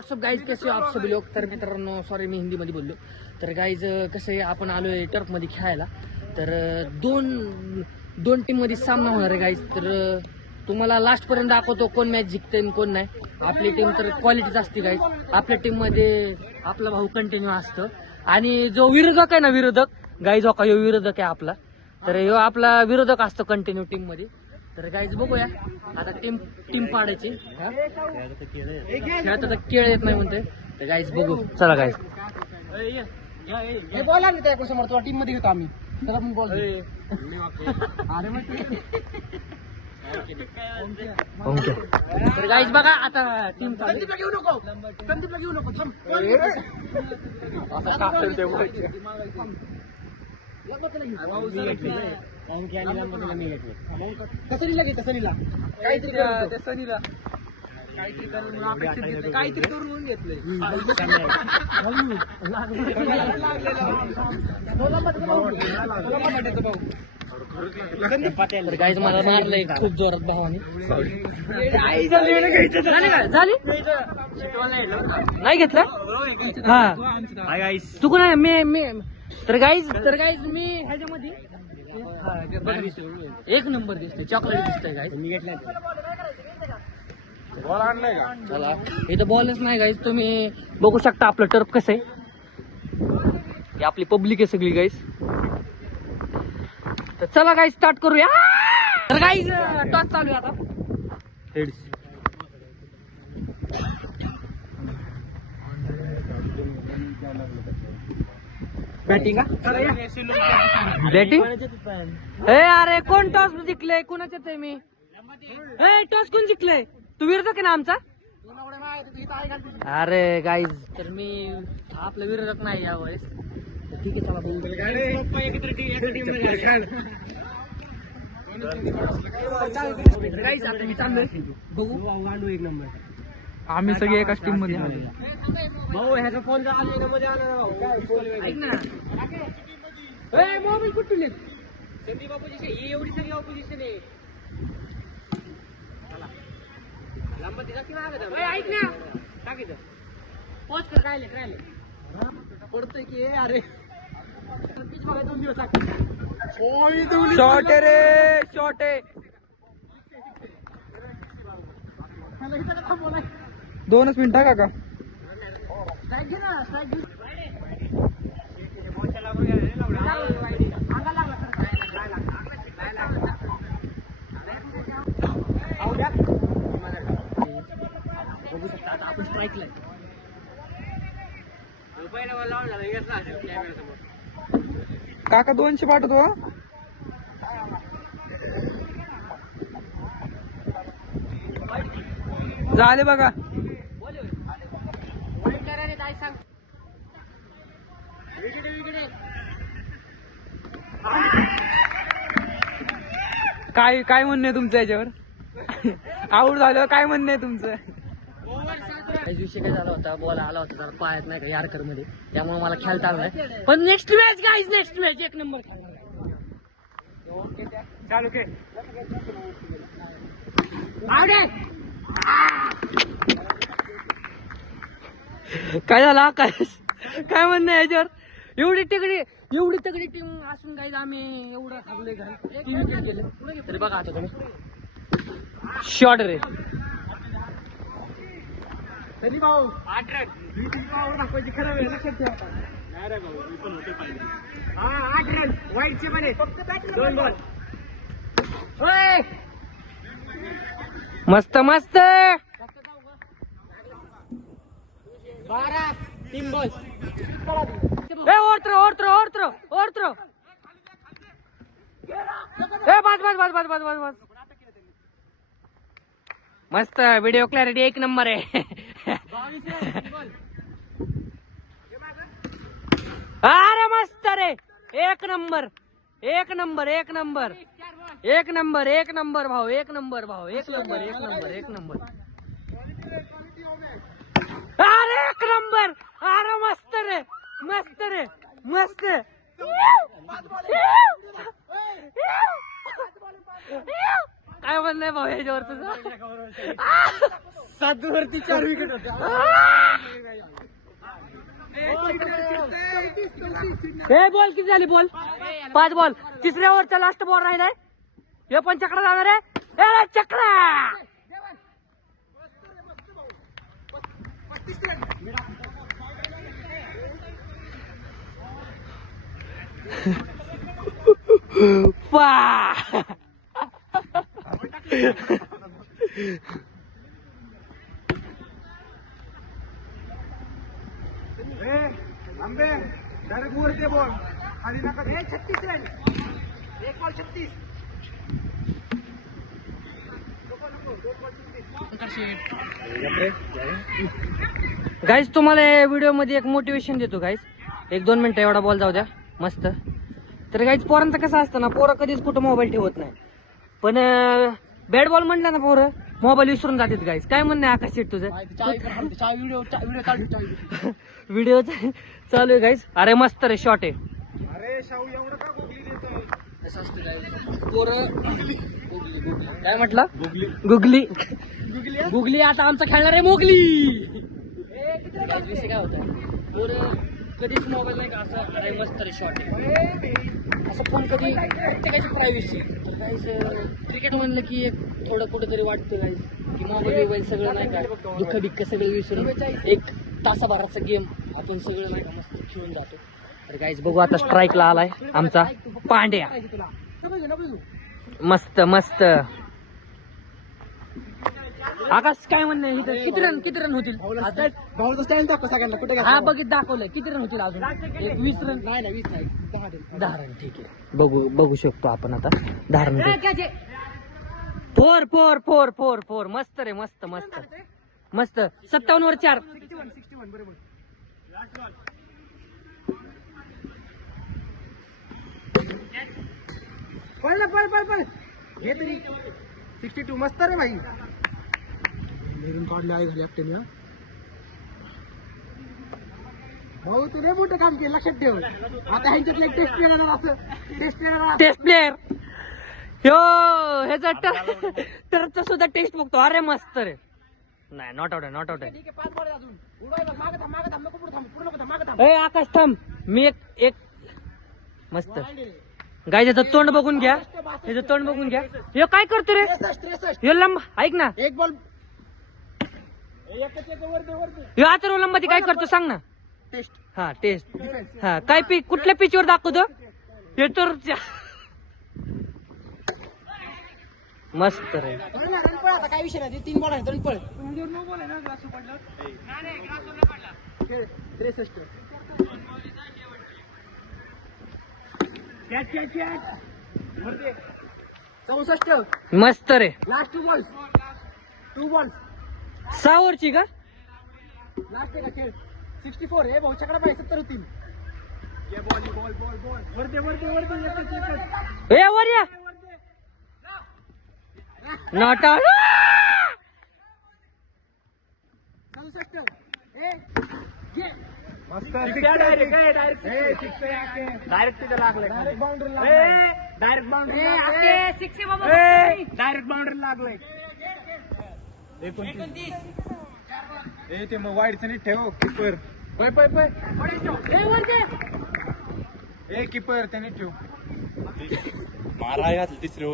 WhatsApp guys, कसे हो आप सभी लोग. तर मित्रांनो सॉरी मी हिंदीमध्ये बोललो. तर गाईज कसं आहे, आपण आलोय टर्फमध्ये खेळायला. तर दोन टीममध्ये सामना होणार आहे गाईज. तर तुम्हाला लास्टपर्यंत दाखवतो कोण मॅच जिंकते आणि कोण नाही. आपली टीम तर क्वालिटीच असते गाईज. आपल्या टीममध्ये आपला भाऊ कंटिन्यू असतं आणि जो विरोधक आहे ना, विरोधक गाईज हो का, ह्यो विरोधक आहे आपला. तर ह्यो आपला विरोधक असतो कंटिन्यू टीममध्ये. तर गाईज बघूया आता टीम पाडायची. खेळात आता केळ येत नाही म्हणते. तर गाईज बघू, चला गाईज. बोला ना त्या समोर तुला टीम मध्ये घेतो आम्ही. चला मग बोल. अरे मग तर गाईज बघा आता टीम संदीपला घेऊ नको, संदीपला घेऊ नको. सनीला घे, सनीला काहीतरी करून घेतलंय. गाईज मला मारलंय खूप जोरात भावाने. झाली नाही घेतला. हा तू कोण आहे? मी तर गाईज मी ह्याच्यामध्ये एक नंबर दिसतोय, चॉकलेट दिसतंय गाईज. मी घेतलाय. बॉल आणलाय का? चला इथं बॉलच नाही गाईज. तुम्ही बघू शकता आपलं टर्फ कसं आहे. ही आपली पब्लिक आहे सगळी गाईज. तर चला गाईज स्टार्ट करूया. तर गाईज टॉस चालू आहे आता. Heads batting batting. अरे कोण टॉस जिंकलंय? कोणाच्यात आहे मी? टॉस कोण जिंकलंय? तू विरोधक आहे ना आमचा? अरे गाईज तर मी आपला विरोधक नाही यावेळेस. ठीक आहे चला गाईज आता मी चाललोय बघू. एक नंबर आम्ही सगळे एकाच टीम मध्ये भाऊ. ह्याचा फोन ऐक ना, मोबाईल कुठून येत? संदीप ऑपोजिशन ही एवढी सगळी ऑपोजिशन आहे. ऐक ना टाकीचं पोच कर. काय पडतंय की अरे दोन दिवस शॉर्ट रे शॉर्ट आहे. 2 मिनिटं काका. बघू शकता आता आपण स्ट्राईकला. काका 200 पाठवतो. झाले बघा. काय म्हणणं आहे तुमचं याच्यावर? आऊट झालं काय म्हणणं आहे तुमचं? विषय काय झाला होता, बॉल आला होता जरा पायात नाही का यारकर मध्ये, त्यामुळे मला खेळता आलं नाही. पण next match guys, next match एक नंबर चालू के. काय झालं आकाश? काय म्हणणं आहे याच्यावर? एवढी तगडी टीम असून गाईज आम्ही एवढं हरलोय का? 3 विकेट गेले तरी बघा आता तुम्ही. शॉर्ट रे तरी भाऊ 8 रन दाखवायची खरं वेळ लक्षात ठेवा. नाही रे भाऊ मी पण होते पाहिजे. हा 8 रन वाईटचे पण फक्त 2 बॉल. मस्त मस्त 12 3 बॉल. ओरत्रो बस. मस्त व्हिडिओ क्लॅरिटी एक नंबर आहे. अरे मस्त रे एक नंबर भाऊ. एक नंबर अरे एक नंबर. अरे मस्त रे मस्त. काय म्हणणं आहे भाऊ याच्यावर तुझं? 7 वरती 4 विकेट होत्या. हे बॉल किती झाली बॉल 5 बॉल. तिसऱ्या ओव्हरचा लास्ट बॉल राहिलाय. हे पण चक्रा जाणार आहे. ए, चक्रा पा आंबे डायरेक्ट वरती बॉल खाली नका. 36 रन. 1 बॉल 36. गाईज तुम्हाला व्हिडिओ मध्ये एक मोटिवेशन देतो गाईज. 1-2 मिनिटं एवढा बॉल जाऊ द्या मस्त. तर गाईज पोरांचं कसं असतं ना, पोरं कधीच कुठं मोबाईल ठेवत नाही, पण बॅट बॉल म्हणलं ना पोरं मोबाईल विसरून जातात गाईज. काय म्हणणं आहे आकाश शेट तुझं? व्हिडिओ चालू आहे गाईज. अरे मस्त रे शॉट आहे. अरे शाहू एवढं का गोगली देतोय? असं असतं गाईज. पोरं काय म्हटलं? Googly googly. आता आमचा खेळणार आहे मोगली. विषय काय होता, पोरं कधीच मोबाईल नाही का असं. अरे मस्त रे शॉट आहे असं फोन कधी. प्रत्येकाची प्रायव्हसी. तर काहीच क्रिकेट म्हणलं की एक थोडं कुठंतरी वाटतं गाईज की मोबाईल सगळं नाही का, दुःख बिक्क सगळं विसरून एक तासाभराचा गेम आपण सगळं नाही का मस्त खेळून जातो. तर गाईज बघू आता स्ट्राईकला आलाय आमचा पांड्या. मस्त मस्त. आकाश काय म्हणणं आहे इथं? किती रन होतील? भाऊचा स्टाईल दाखव सगळ्यांना. कुठे हा बघित दाखवलं. किती रन होतील अजून? 20 रन. नाही 20 नाही 10 रन. ठीक आहे, बघू शकतो आपण आता 10 रन. 4 मस्त रे मस्त मस्त मस्त. 57 वर 4. 61 बरोबर. पळ हे तरी 62 मस्त रे भाई. निरून काढले आहे कॅप्टन. भाऊ तू रे मोठं काम केलं, लक्षात ठेव. आता ह्यांच्यातले टेस्ट प्लेअर असं टेस्ट प्लेअर यो ह्याचा टर्फचा सुद्धा टेस्ट बघतो. अरे मस्त रे. नाही नॉट आउट आहे. ठीक आहे. 5 बॉल अजून. उडवायला मागं थांब नको पुढे थांब. पूर्ण नको थांब, मागं थांब. ए आकाश थांब. मी एक मस्त. गाय त्याचं तोंड बघून घ्या. त्याचं तोंड बघून घ्या. हे काय करतो रे? 63. हे लंब ऐक ना. 1 बॉल. वरती. हे आता लंबाती काय करतो सांग ना. टेस्ट. हा टेस्ट. हा काय पिच कुठल्या पिचवर दाखवतो? हे तर मस्त रे. रन पळ आता, काय विषय नाही. 3 बॉल आहेत. रन पळ. 63. वरती. 64. मस्त रे. Last 2 balls. 6 ओव्हरची का? लास्ट आहे का खेळ? 64. हे भाऊच्याकडे पाहिजे 70 होतील. वरती. एकच. ए वर या. Not out. 67. ए घे. मस्त. डायरेक्ट तिथे लागलं. डायरेक्ट बाउंड्री लागलं. डायरेक्ट बाउंड्री लागलंय. 29. ते मग वाईडचं नीट ठेव. किपर पळ. कीपर त्याने ठेव. मारा तिसरे